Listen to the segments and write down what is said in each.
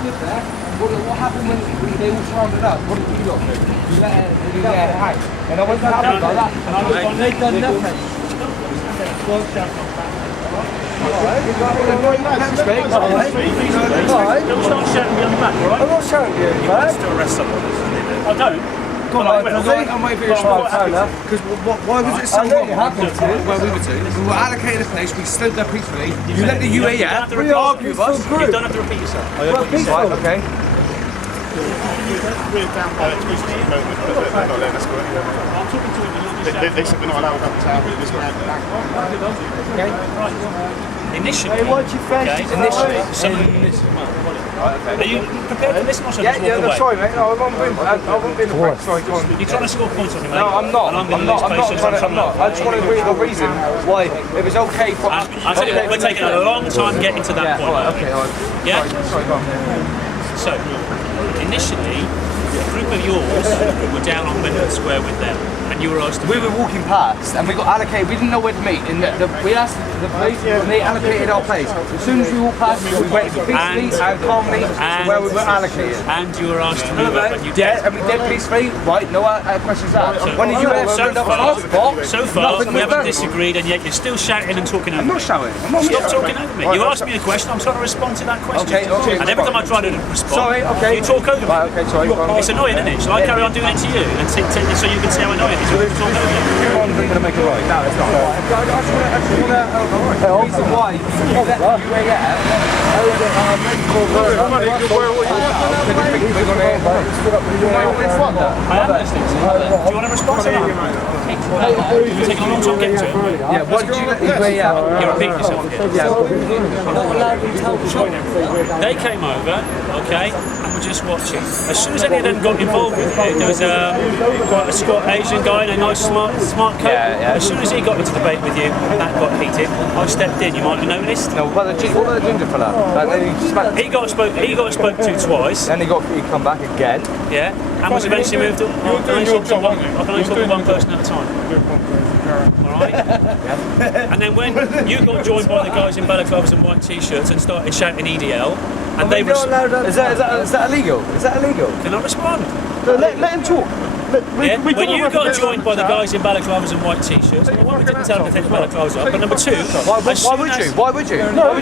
stood there. What happened when they all surrounded us? What did you lot do? You let it hang. And I went down like that. And I was on they done nothing. Don't start shouting me on the back, alright? I'm not shouting you, You want to arrest someone, I don't. I'm waiting for your because why was it so wrong? Where we were to? We were allocated a place, we stood there peacefully. You let the UAF argue with us. You don't have to repeat yourself. Right, okay. We're down by Twisted at the moment, but they're not letting us go anywhere. I'm talking to him. They said we're not allowed up the town, we're just around the back. Okay. Right. Initially, some are you prepared to listen or something? Yeah, sorry mate, no, I won't be in the back, sorry, go on. You're trying to score points on me, mate? No, I'm not, I just want to read the reason why it was okay for us. I tell you what, we're taking a long time getting to that point. Okay, alright. Yeah? Sorry, go on. So, initially, a group of yours were down on Midland Square with them, and you were asked to... We were walking past, and we got allocated, we didn't know where to meet, and we asked the place, and they allocated our place. As soon as we walked past, we waited peacefully and calmly to where we were allocated. And you were asked to move up, and you did. Yeah, and we did peacefully, right, no questions asked. When did you ever so end up on our spot? So far, we haven't disagreed, and yet you're still shouting and talking over me. I'm not shouting. Stop talking over me. You asked me a question, I'm trying to respond to that question. Okay. And every time I try to respond, you talk over me. Right, okay, sorry. It's annoying, isn't it? Shall I carry on doing it to you, and so you can see how annoying it is when you talk over me? Everyone's going to make it right. No, it's not. I just want to reason why you let the UAF I am listening to you. Do you want to respond to that? You're taking a long time getting to it. Yeah, why did you let the UAF? You're repeating yourself again. They came over, okay, and were just watching. As soon as any of them got involved with it, there was quite a Scot Asian guy in a nice smart coat. As soon as he got into debate with you, that got heated. I stepped in. You might have noticed. No, what about the ginger fella? He got spoke to twice. Then he come back again. Yeah, and was eventually moved up. I can only talk to one person at a time. Alright? And then when you got joined by the guys in balaclavas and white t-shirts and started shouting EDL, and they were... Is that illegal? Is that illegal? Can I respond? No, let him talk. When you got joined by the guys in balaclavas and white t-shirts, number one, we didn't tell them to take the balaclavas off, but number two... Why would you? No,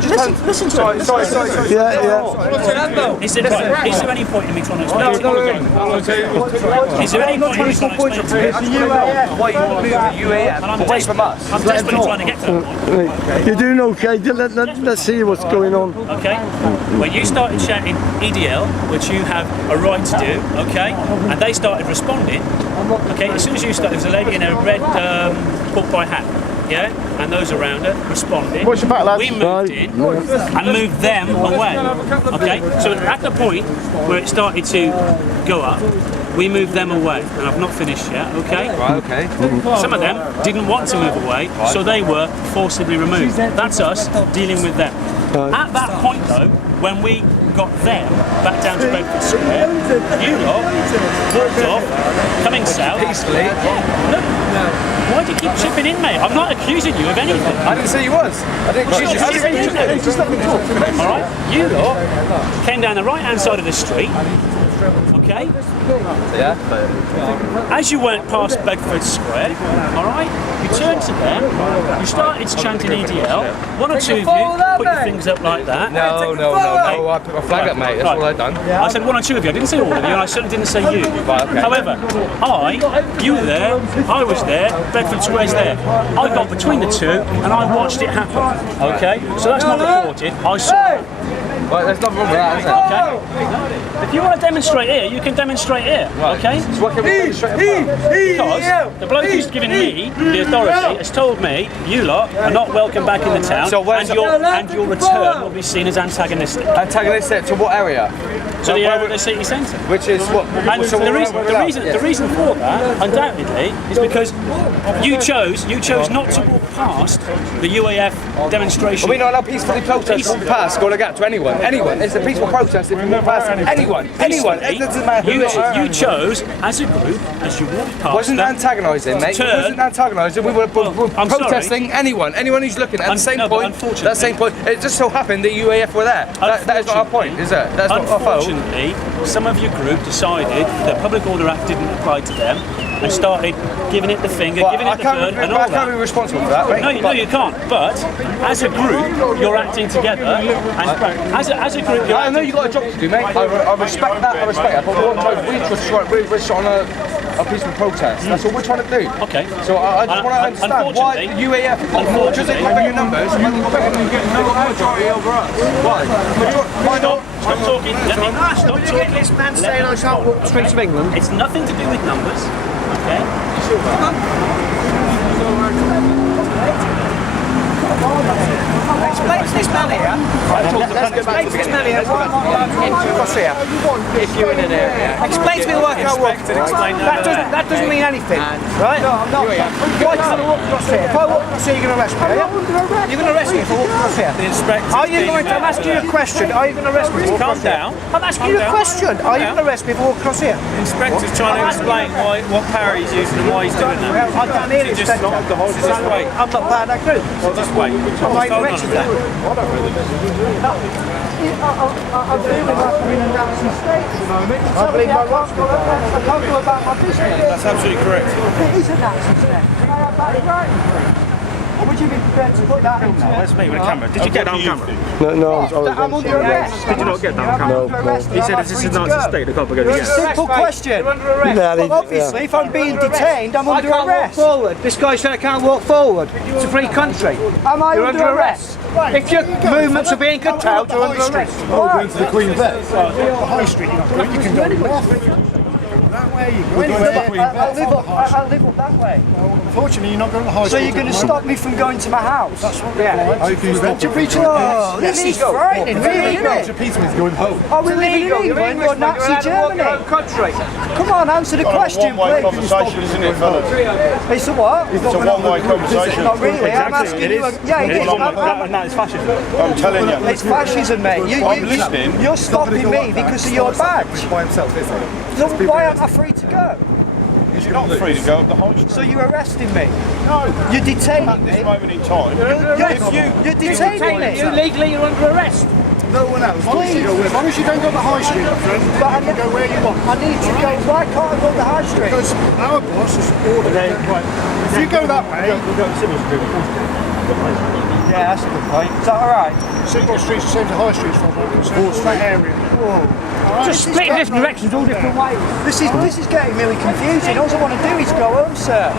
listen to him. Sorry. Yeah. Is there any point in me trying to explain to you? Is there any point in me trying to explain to you? It's the UAF. Why you want to move the UAF away from us? I'm desperately trying to get to that point. Okay. You're doing okay. Let's see what's going on. Okay. When you started shouting EDL, which you have a right to do, okay, and they started responding, okay, as soon as you started, there was a lady in a red pork pie hat, yeah, and those around her responded. What's your back, lads? We moved in and moved them away, okay. So at the point where it started to go up, we moved them away, and I've not finished yet, okay? Right, okay. Some of them didn't want to move away, so they were forcibly removed. That's us dealing with them. At that point, though, when we got them back down to Bedford Square, you lot walked off, coming south. Peacefully. No. Why do you keep chipping in, mate? I'm not accusing you of anything. I didn't say you was. I didn't accuse you. Just let me talk. Alright? You lot came down the right-hand side of the street, okay? Yeah. As you went past Bedford Square, alright, you turned to them, you started chanting EDL, one or two of you put your fingers up like that. No, I put my flag up, mate, that's all I've done. I said one or two of you, I didn't say all of you, and I certainly didn't say you. Right, okay. However, you were there, I was there, Bedford Square's there. I got between the two, and I watched it happen, okay? So that's not recorded, I saw it. Right, there's nothing wrong with that, is there? Okay. If you want to demonstrate here, you can demonstrate here, okay? So what can we demonstrate about? Because the bloke who's giving me the authority has told me you lot are not welcome back in the town, and your return will be seen as antagonistic. Antagonistic to what area? To the area of the city centre. Which is what? And the reason for that, undoubtedly, is because you chose not to walk past the UAF demonstration. Are we not allowed peacefully protest past Scholar Gap to anyone? Anyone. It's a peaceful protest if you walk past anyone. It doesn't matter who it is. You chose, as a group, as you walked past. Wasn't antagonising, mate. It wasn't antagonising. We were protesting anyone who's looking at the same point. That same point. It just so happened that UAF were there. That is not our point, is it? That's not our fault. Unfortunately, some of your group decided that Public Order Act didn't apply to them and started giving it the finger, giving it the bird, and all that. I can't be responsible for that, mate. No, you can't. But as a group, you're acting together. And as a group, I know you've got a job to do, mate. I respect that. But what I'm trying we're trying to a peaceful protest. That's what we're trying to do. Okay. So I just want to understand why UAF, because they've got bigger numbers, they've got majority over us. Why? Why not? Stop talking. Let me stop talking. This man saying I can't walk the streets of England. It's nothing to do with numbers. Okay. Explain to this man here. Explain to this man here. What's here? If you're in an area. Explain to me why I can't walk. That doesn't mean anything, right? No, I'm not. Why can't I walk across here? If I walk across here, you're going to arrest me, are you? You're going to arrest me if I walk across here. The inspector. Are you going to? I'm asking you a question. Are you going to arrest me? Calm down. I'm asking you a question. Are you going to arrest me if I walk across here? The inspector's trying to explain what power he's using and why he's doing that. I can't hear the inspector. Just wait. I'm not part of that group. Just wait. I'm like Richard there. I'm feeling like I'm in a Nazi state at the moment. I believe my rights. I can't go about my business. That's absolutely correct. It is a Nazi state. Can I have that right? Or would you be prepared to put that in there? Where's me with a camera? Did you get that on camera? No, I'm under arrest. Did you not get that on camera? He said this is a Nazi state. I can't forget It's a simple question. Well, obviously, if I'm being detained, I'm under arrest. Forward. This guy said I can't walk forward. It's a free country. Am I under arrest? If your movements are being curtailed, you're under arrest. Going to the Queen Vet. High Street, you can go anywhere. That way you go anywhere. I'll live up that way. Unfortunately, you're not going to the High Street. So you're going to stop me from going to my house? That's what How can you stop it? Oh, this is frightening, really, isn't it? Peterman's going home. Are we living in England or Nazi Germany? Come on, answer the question, One-way please. conversation, isn't it, fellas? It's a what? It's a one-way conversation. Not really, I'm asking you. Yeah, it is. That is fascism. I'm telling you. It's fascism, mate. I'm listening. You're stopping me because of your badge. By himself, isn't he? So why aren't I free to go? You're not free to go up the High Street. So you're arresting me? No. You're detaining At me? this moment in time. You're detaining me? Legally, you're under arrest. No one else. Please. As long as you don't go up the High Street, my friend, But you can go where you want. I need to go. Why can't I go to the high street? Because our boss has ordered it. If you go that way, Yeah, that's a good point. Is that alright? Symbol Street's the same as High Street's from that area. Just split in different directions, all different ways. This is getting really confusing. All I want to do is go home, sir.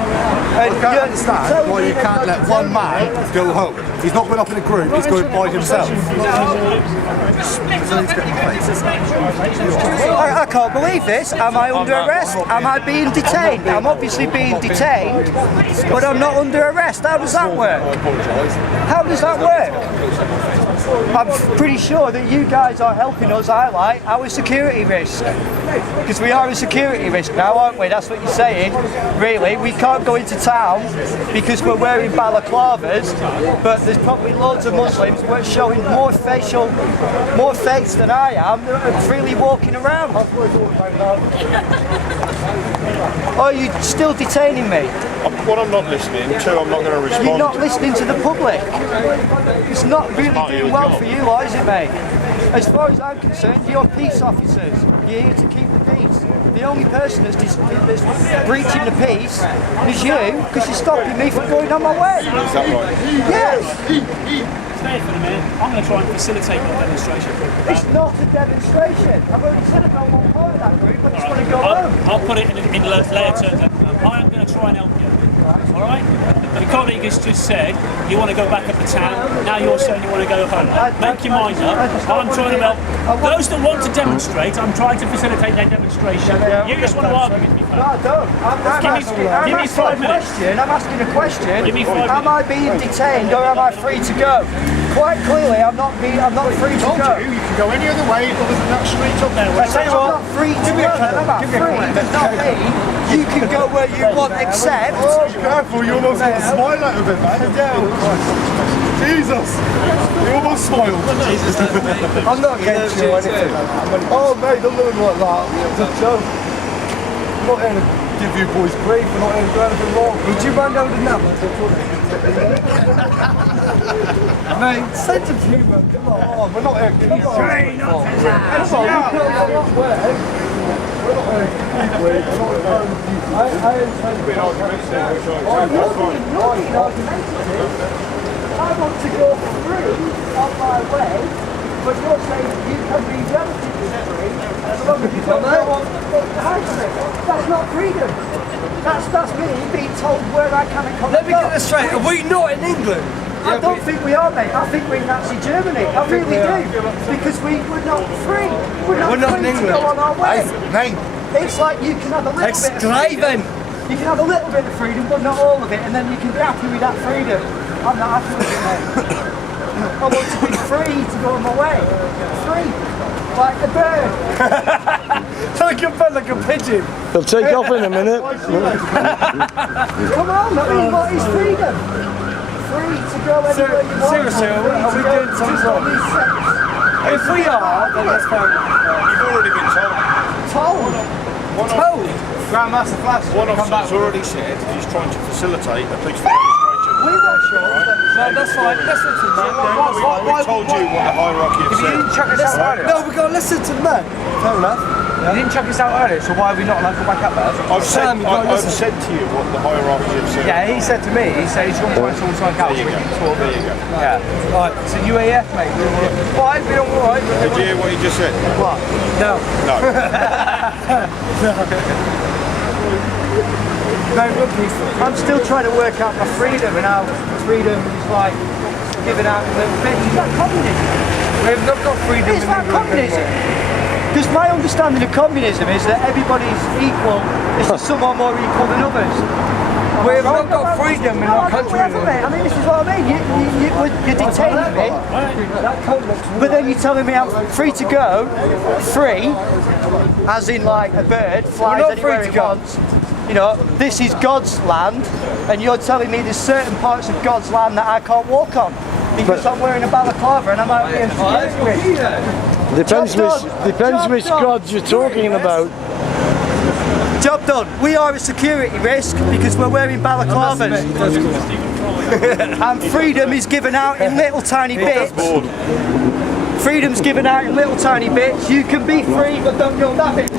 I can't understand why you can't let one man go home. He's not going up in a group, he's going by himself. I can't believe this. Am I under arrest? Am I being detained? I'm obviously being detained, but I'm not under arrest. How does that work? How does that work? I'm pretty sure that you guys are helping us highlight our security risk. Because we are a security risk now, aren't we? That's what you're saying. Really, we can't go into town because we're wearing balaclavas, but there's probably loads of Muslims who are showing more face than I am that are freely walking around. Are you still detaining me? One, I'm not listening. Two, I'm not going to respond. You're not listening to the public. It's not really doing well for you, is it, mate? As far as I'm concerned, you're peace officers. You're here to keep the peace. The only person that's breaching the peace is you, because you're stopping me from going on my way. Is that right? Yes. Stay for a minute. I'm going to try and facilitate your demonstration. It's not a demonstration. I've already said I don't want part of that group. I just want to go home. I'll put it in layer terms. I am going to try and help you. All right? The colleague has just said you want to go back up the town. Now you're saying you want to go home. Make your mind up. I'm trying to help. Those that want to demonstrate, I'm trying to facilitate their demonstration. You just want to argue with me. No, I don't. Give me 5 minutes. I'm asking a question. Give me 5 minutes. Am I being detained or am I free to go? Quite clearly, I'm not free to go. You can go any other way other than that street up there. I'm not free to go. I'm not free, but not me. You can go where you want, except. Oh, careful, you almost got a smile out of it, man. Jesus! You almost smiled. I'm not against you or anything. Oh mate, don't look like that. It's a joke. I'm not here to give you boys grief. I'm not here to do anything wrong. Would you mind holding that? Mate, sense of humour, come on. Oh, we're not here to give you grief. We're not here to give you grief. I understand the bit argumentative. I want to go through on my way, but you're saying you can be relatively free as long as you don't go on the house of it. That's not freedom. That's me being told where I can and can't Let me go. get this straight, are we not in England? I don't think we are, mate. I think we're in Nazi Germany. I really do. Because we're not free. We're not not in free to England. go on our way. Mate, It's like you can have a little bit of Exclaiming! freedom. You can have a little bit of freedom, but not all of it, and then you can be happy with that freedom. I'm not happy with it, mate. I want to be free to go on my way. Free. Like a bird. Like a bird, like a pigeon. He'll take off in a minute. Come on, what is freedom? Free to go anywhere you want. Seriously, are we doing something wrong? If we are, then that's fair enough. You've already been told. Told? Grandmaster Flash. One officer's already said he's trying to facilitate a peaceful demonstration. We're not sure. No, that's fine. Listen to me. We told you what the hierarchy of You didn't chuck us out earlier. No, we've got to listen to the man. Fair enough. You didn't chuck us out earlier, so why are we not allowed to go back up there? I've said to you what the hierarchy of service. Yeah, he said to me, he's going to try and sort something out. There you go. There you go. Yeah. Right, so UAF, mate. Fine, been alright. Did you hear what he just said? What? No. No. No, look, I'm still trying to work out my freedom and how freedom is like giving out a little bit. Is that communism? We've not got freedom Is in that England communism? anymore. Because my understanding of communism is that everybody's equal, it's just some are more equal than others. We've not got freedom in our country anymore. I mean, this is what I mean. You're detaining me, but then you're telling me I'm free to go, free, as in like a bird, flies not anywhere free to it go. wants. You know, this is God's land, and you're telling me there's certain parts of God's land that I can't walk on because I'm wearing a balaclava and I'm out here. Depends which gods you're talking about. Job done. We are a security risk because we're wearing balaclavas. And freedom is given out in little tiny bits. Freedom's given out in little tiny bits. You can be free, but don't go that bit.